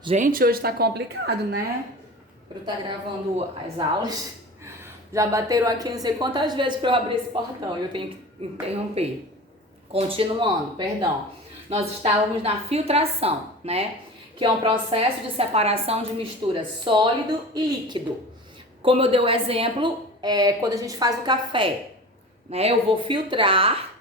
Gente, hoje tá complicado, né? Eu estar gravando as aulas. Já bateram aqui não sei quantas vezes para eu abrir esse portão e eu tenho que interromper. Continuando, perdão. Nós estávamos na filtração, né? Que é um processo de separação de mistura sólido e líquido. Como eu dei o exemplo, quando a gente faz o café, né? Eu vou filtrar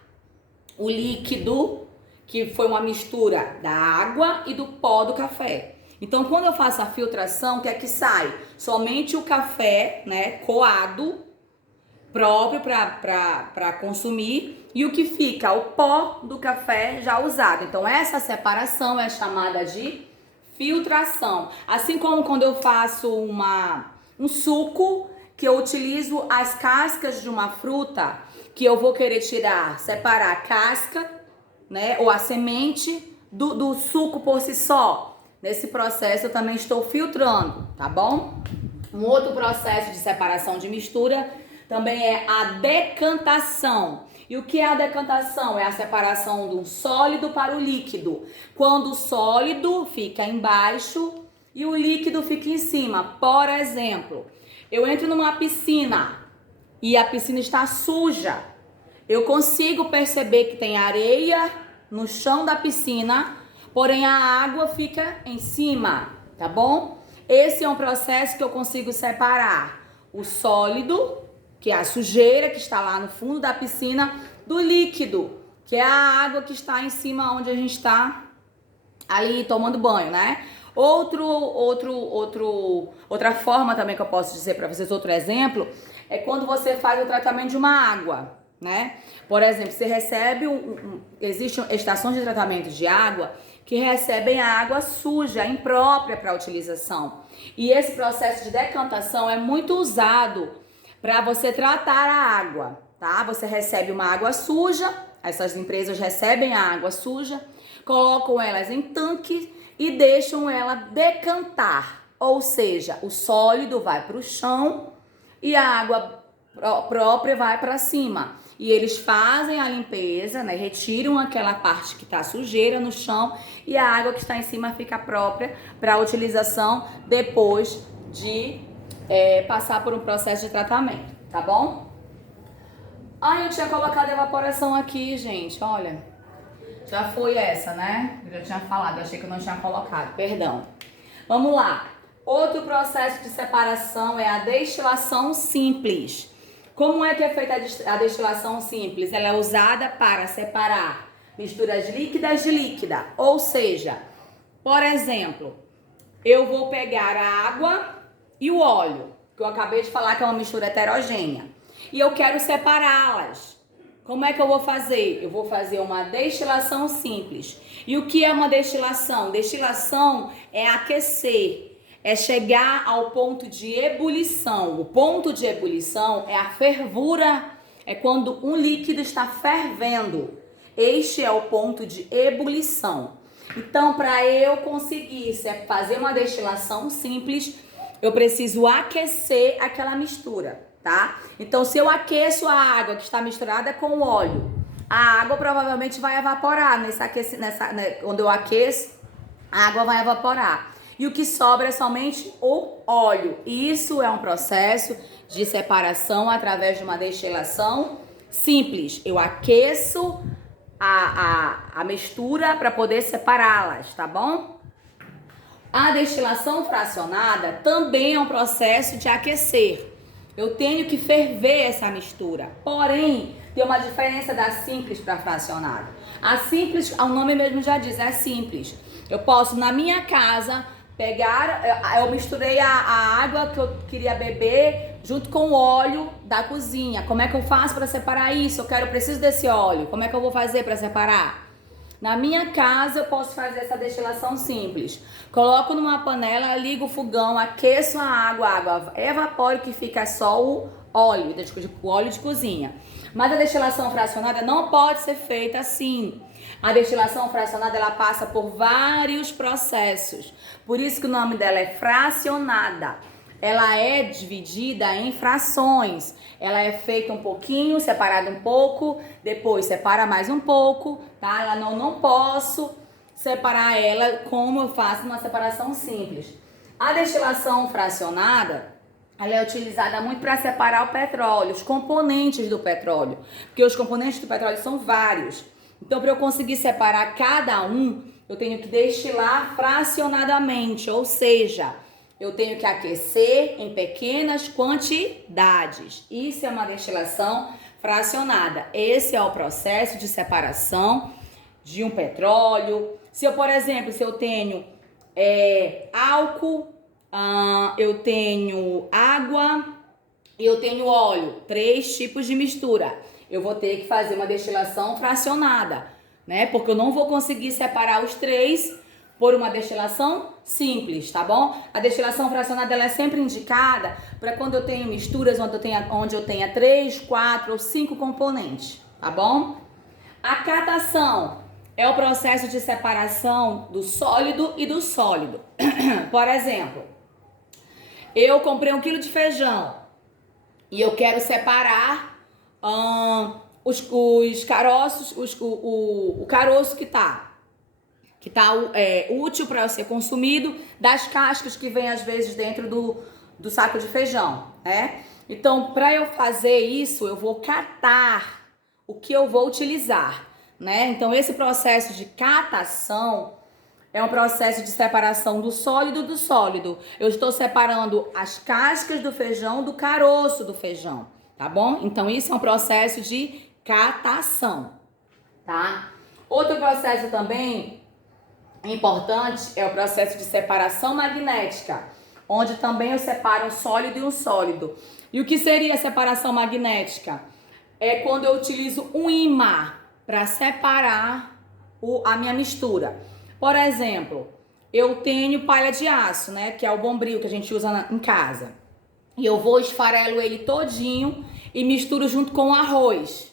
o líquido, que foi uma mistura da água e do pó do café. Então, quando eu faço a filtração, o que é que sai? Somente o café, né, coado, próprio para consumir, e o que fica? O pó do café já usado. Então, essa separação é chamada de filtração. Assim como quando eu faço um suco, que eu utilizo as cascas de uma fruta, que eu vou querer tirar, separar a casca, né, ou a semente do suco por si só. Nesse processo eu também estou filtrando, tá bom? Um outro processo de separação de mistura também é a decantação. E o que é a decantação? É a separação do sólido para o líquido. Quando o sólido fica embaixo e o líquido fica em cima. Por exemplo, eu entro numa piscina e a piscina está suja. Eu consigo perceber que tem areia no chão da piscina, porém a água fica em cima, tá bom? Esse é um processo que eu consigo separar o sólido, que é a sujeira que está lá no fundo da piscina, do líquido, que é a água que está em cima onde a gente está ali tomando banho, né? Outra forma também que eu posso dizer para vocês, outro exemplo, é quando você faz o tratamento de uma água, né? Por exemplo, você recebe existem estações de tratamento de água que recebem a água suja, imprópria para utilização. E esse processo de decantação é muito usado para você tratar a água, tá? Você recebe uma água suja, essas empresas recebem a água suja, colocam elas em tanque e deixam ela decantar. Ou seja, o sólido vai para o chão e a água própria vai para cima. E eles fazem a limpeza, né? Retiram aquela parte que está sujeira no chão e a água que está em cima fica própria para utilização depois de passar por um processo de tratamento, tá bom? Eu tinha colocado evaporação aqui, gente, olha. Já foi essa, né? Eu já tinha falado, achei que eu não tinha colocado, perdão. Vamos lá. Outro processo de separação é a destilação simples. Como é que é feita a destilação simples? Ela é usada para separar misturas líquidas de líquida. Ou seja, por exemplo, eu vou pegar a água e o óleo, que eu acabei de falar que é uma mistura heterogênea, e eu quero separá-las. Como é que eu vou fazer? Eu vou fazer uma destilação simples. E o que é uma destilação? Destilação é aquecer, é chegar ao ponto de ebulição. O ponto de ebulição é a fervura, é quando um líquido está fervendo. Este é o ponto de ebulição. Então, para eu conseguir fazer uma destilação simples, eu preciso aquecer aquela mistura, tá? Então, se eu aqueço a água que está misturada com o óleo, a água provavelmente vai evaporar quando eu aqueço, a água vai evaporar. E o que sobra é somente o óleo. Isso é um processo de separação através de uma destilação simples. Eu aqueço a mistura para poder separá-las, tá bom? A destilação fracionada também é um processo de aquecer. Eu tenho que ferver essa mistura. Porém, tem uma diferença da simples para a fracionada. A simples, o nome mesmo já diz, é simples. Eu posso, na minha casa, eu misturei a água que eu queria beber junto com o óleo da cozinha. Como é que eu faço para separar isso? Eu preciso desse óleo. Como é que eu vou fazer para separar? Na minha casa eu posso fazer essa destilação simples. Coloco numa panela, ligo o fogão, aqueço a água evapora, que fica só o óleo de cozinha. Mas a destilação fracionada não pode ser feita assim. A destilação fracionada ela passa por vários processos. Por isso que o nome dela é fracionada. Ela é dividida em frações. Ela é feita um pouquinho, separada um pouco, depois separa mais um pouco, tá? Ela não posso separar ela como eu faço uma separação simples. A destilação fracionada, ela é utilizada muito para separar o petróleo, os componentes do petróleo, porque os componentes do petróleo são vários. Então, para eu conseguir separar cada um, eu tenho que destilar fracionadamente, ou seja, eu tenho que aquecer em pequenas quantidades. Isso é uma destilação fracionada. Esse é o processo de separação de um petróleo. Se eu, por exemplo, se eu tenho álcool, eu tenho água e eu tenho óleo, 3 tipos de mistura. Eu vou ter que fazer uma destilação fracionada, né? Porque eu não vou conseguir separar os 3 por uma destilação simples, tá bom? A destilação fracionada ela é sempre indicada para quando eu tenho misturas onde eu tenha 3, 4 ou 5 componentes, tá bom? A catação é o processo de separação do sólido e do sólido. Por exemplo, eu comprei 1 quilo de feijão e eu quero separar os caroços, o caroço que tá útil para ser consumido das cascas que vem às vezes dentro do saco de feijão, né? Então, para eu fazer isso, eu vou catar o que eu vou utilizar, né? Então, esse processo de catação é um processo de separação do sólido do sólido. Eu estou separando as cascas do feijão do caroço do feijão, tá bom? Então, isso é um processo de catação, tá? Outro processo também importante é o processo de separação magnética, onde também eu separo um sólido e um sólido. E o que seria a separação magnética? É quando eu utilizo um ímã para separar a minha mistura. Por exemplo, eu tenho palha de aço, né, que é o bombril que a gente usa em casa. E eu vou esfarelo ele todinho e misturo junto com o arroz.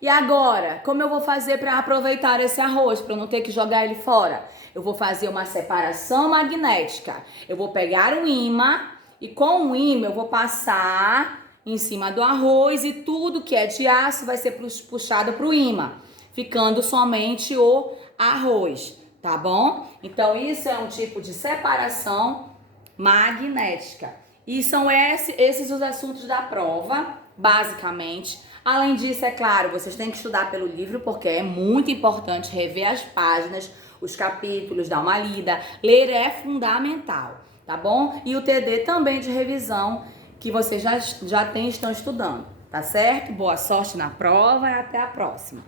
E agora, como eu vou fazer para aproveitar esse arroz, para eu não ter que jogar ele fora? Eu vou fazer uma separação magnética. Eu vou pegar um ímã e com o ímã eu vou passar em cima do arroz e tudo que é de aço vai ser puxado para o ímã, ficando somente o arroz, tá bom? Então isso é um tipo de separação magnética. E são esses os assuntos da prova, basicamente. Além disso, é claro, vocês têm que estudar pelo livro, porque é muito importante rever as páginas, os capítulos, dar uma lida. Ler é fundamental, tá bom? E o TD também de revisão, que vocês já estão estudando, tá certo? Boa sorte na prova e até a próxima.